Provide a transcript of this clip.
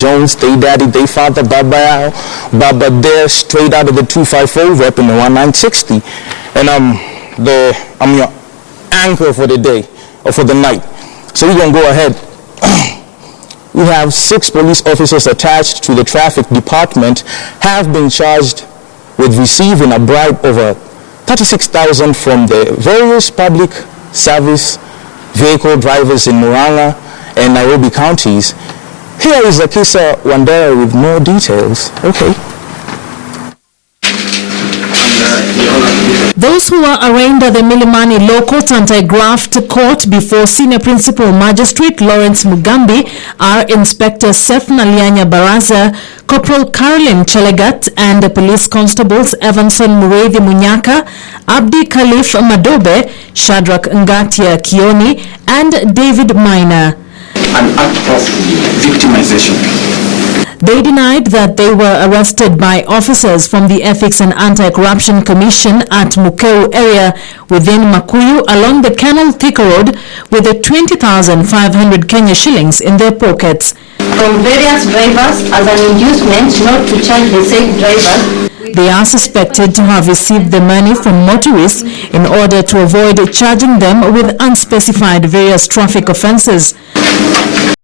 Jones, they daddy, they father, Baba there, straight out of the 254, repping the 1960. And I'm your anchor for the day, or for the night. So we're going to go ahead. We have 6 police officers attached to the traffic department have been charged with receiving a bribe over $36,000 from the various public service vehicle drivers in Murang'a and Nairobi counties. Here is Akisa Wandera with more details. Okay. Those who are arraigned at the Milimani Low Court Anti-Graft Court before Senior Principal Magistrate Lawrence Mugambi are Inspector Seth Nalianya Baraza, Corporal Caroline Chelegat, and the Police Constables Evanson Mureithi Munyaka, Abdi Khalif Madobe, Shadrach Ngatia Kioni, and David Minor. An act of victimization. They denied that they were arrested by officers from the Ethics and Anti-Corruption Commission at Mukeu area within Makuyu along the Canal Thika Road with the 20,500 Kenya shillings in their pockets. From various drivers as an inducement not to charge the same drivers. They are suspected to have received the money from motorists in order to avoid charging them with unspecified various traffic offences.